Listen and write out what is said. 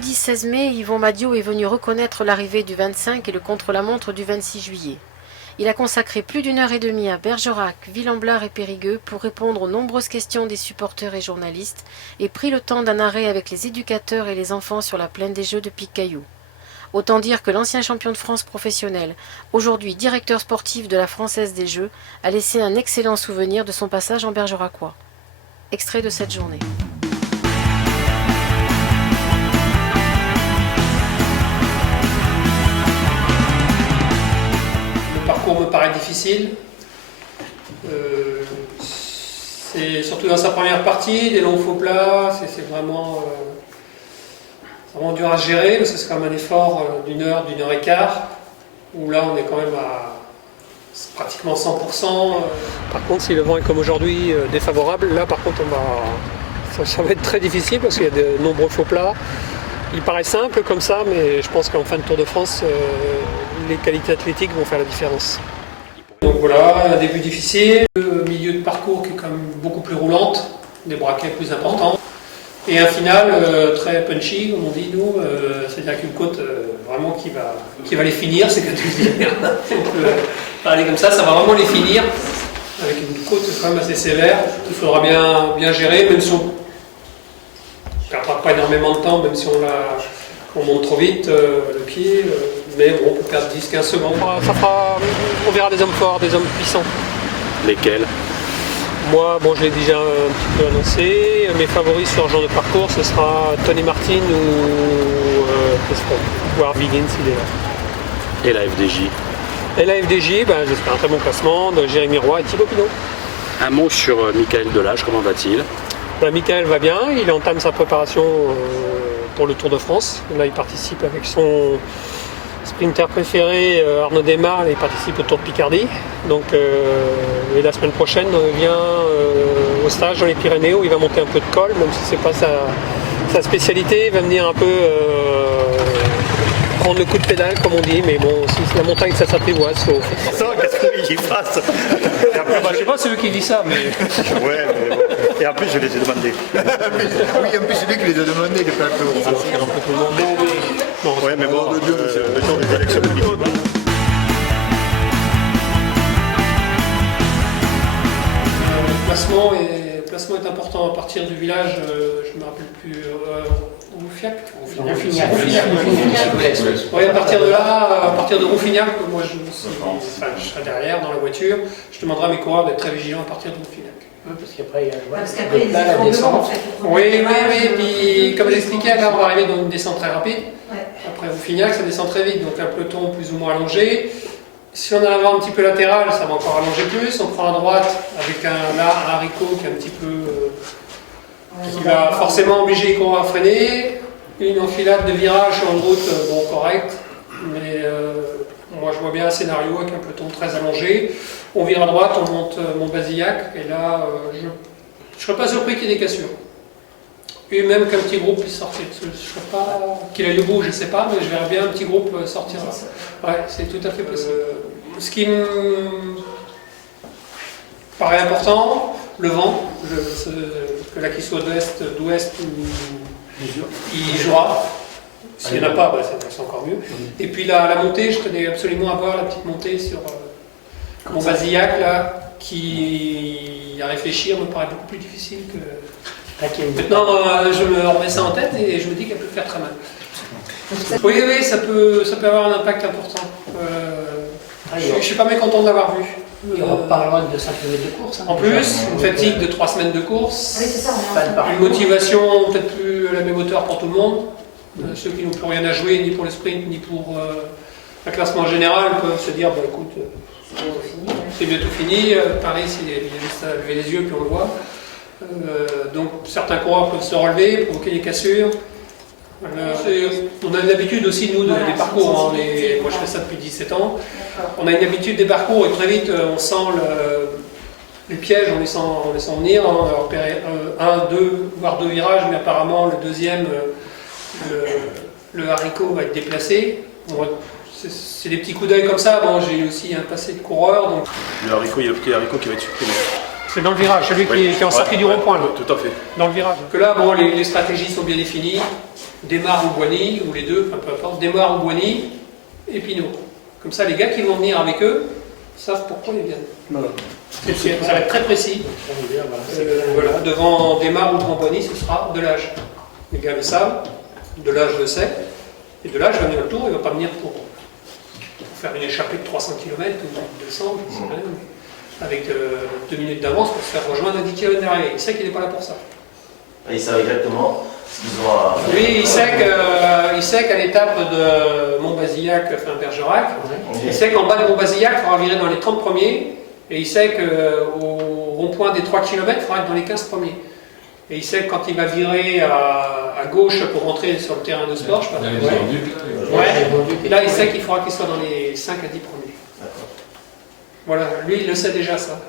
vendredi 16 mai, Yvon Madiot est venu reconnaître l'arrivée du 25 et le contre-la-montre du 26 juillet. Il a consacré plus d'une heure et demie à Bergerac, Villamblar et Périgueux pour répondre aux nombreuses questions des supporters et journalistes et pris le temps d'un arrêt avec les éducateurs et les enfants sur la plaine des Jeux de Pic-Cailloux. Autant dire que l'ancien champion de France professionnel, aujourd'hui directeur sportif de la Française des Jeux, a laissé un excellent souvenir de son passage en Bergeracois. Extrait de cette journée. Le parcours me paraît difficile. C'est surtout dans sa première partie, des longs faux plats, c'est vraiment dur à gérer, parce que c'est quand même un effort d'une heure et quart, où là on est quand même à pratiquement 100%. Par contre, si le vent est comme aujourd'hui défavorable, là par contre ça va être très difficile parce qu'il y a de nombreux faux plats. Il paraît simple comme ça, mais je pense qu'en fin de Tour de France, les qualités athlétiques vont faire la différence. Donc voilà, un début difficile, le milieu de parcours qui est quand même beaucoup plus roulante, des braquets plus importants. Et un final très punchy, comme on dit nous, c'est-à-dire qu'une côte vraiment qui va les finir, c'est que tu dis. On peut parler comme ça va vraiment les finir, avec une côte quand même assez sévère, qu'il faudra bien gérer, même si on ne perdra pas énormément de temps, même si on monte trop vite le pied, mais bon, on peut perdre 10-15 secondes. On verra des hommes forts, des hommes puissants. Lesquels? Moi, je l'ai déjà un petit peu annoncé. Mes favoris sur ce genre de parcours, ce sera Tony Martin ou Wiggins, s'il est là. Et la FDJ? Et la FDJ, j'espère un très bon classement de Jérémy Roy et Thibaut Pinot. Un mot sur Michael Delage, comment va-t-il? Michael va bien, il entame sa préparation pour le Tour de France. Là, il participe avec son sprinter préféré, Arnaud Desmar, il participe au Tour de Picardie. Donc, et la semaine prochaine, il vient au stage dans les Pyrénées où il va monter un peu de col, même si ce n'est pas sa spécialité. Il va venir un peu prendre le coup de pédale, comme on dit, mais bon, si la montagne ça s'apprivoise, qu'est-ce qu'il fasse? Je sais pas celui qui dit ça, mais. Ouais, mais bon. Et en plus, je les ai demandés. Oui, en plus, c'est lui qui les a demandés, les plateaux. Ouais, mais bon, le jour des élections politiques. Le placement est important à partir du village, je ne me rappelle plus, Roufiac. Oui, à partir de là, à partir de Rouffignac, moi je serai derrière dans la voiture, je demanderai à mes coureurs d'être très vigilants à partir de Rouffignac. Parce qu'après, il y a la descente. Oui, puis comme j'expliquais, là on va arriver dans une descente très rapide. Après Rouffignac, ça descend très vite, donc un peloton plus ou moins allongé. Si on a un vent un petit peu latéral, ça va encore allonger plus. On prend à droite avec un haricot qui est un petit peu. Qui va forcément obliger les coureurs à freiner. Une enfilade de virage sur une route correcte. Mais moi je vois bien un scénario avec un peloton très allongé. On vire à droite, on monte Montbazillac. Et là, je ne serais pas surpris qu'il y ait des cassures. Et même qu'un petit groupe puisse sortir. Je ne serais pas qu'il aille au bout, je ne sais pas, mais je verrais bien un petit groupe sortir là. Ouais, c'est tout à fait possible. Ce qui me paraît important, le vent, que là qu'il soit d'ouest, il jouera. S'il n'y en a pas, c'est encore mieux. Et puis la montée, je tenais absolument à voir la petite montée sur Montbazillac, là, qui à réfléchir me paraît beaucoup plus difficile que. Maintenant, je me remets ça en tête et je me dis qu'elle peut faire très mal. Oui, ça peut avoir un impact important. Je ne suis pas mécontent de l'avoir vu. il y aura pas loin de 200 km de course. En plus, une fatigue de 3 semaines de course, Oui, c'est ça, on est une motivation peut-être plus à la même hauteur pour tout le monde. Ceux qui n'ont plus rien à jouer, ni pour le sprint, ni pour un classement général, peuvent se dire, écoute, c'est bientôt fini. Paris, il y a juste à lever les yeux, puis on le voit. Donc certains coureurs peuvent se relever, provoquer des cassures. On a une habitude aussi, nous, des parcours. Moi, je fais ça depuis 17 ans. On a une habitude des parcours et très vite, on sent les pièges, on les sent venir. On va repérer un, deux, voire deux virages, mais apparemment, le deuxième, le haricot va être déplacé. C'est des petits coups d'œil comme ça. Bon, j'ai aussi un passé de coureur. Donc... Le haricot, il y a le petit haricot qui va être supprimé. C'est dans le virage, celui qui est en sortie du rond-point. là. Tout à fait. Dans le virage. Que là, bon, les stratégies sont bien définies. Desmar ou Boigny, ou les deux, enfin peu importe. Desmar ou Boigny, et Pinot. Comme ça, les gars qui vont venir avec eux savent pourquoi ils viennent. Voilà. Ça va être très précis. Voilà, devant Desmar ou devant Boigny, ce sera de l'âge. Les gars le savent, de l'âge le sait, et de l'âge va venir le tour, il ne va pas venir pour faire une échappée de 300 km ou de 200, je ne sais rien, mais avec 2 minutes d'avance pour se faire rejoindre à 10 km derrière. Il sait qu'il n'est pas là pour ça. Et ils savent exactement ce qu'ils ont à... Lui, il sait qu'à l'étape de Montbazillac, enfin Bergerac, il sait qu'en bas de Montbazillac, il faudra virer dans les 30 premiers, et il sait qu'au rond-point des 3 km, il faudra être dans les 15 premiers. Et il sait que quand il va virer à gauche pour rentrer sur le terrain de sport, je sais pas. Là, il sait qu'il faudra qu'il soit dans les 5 à 10 premiers. Voilà, lui, il le sait déjà ça.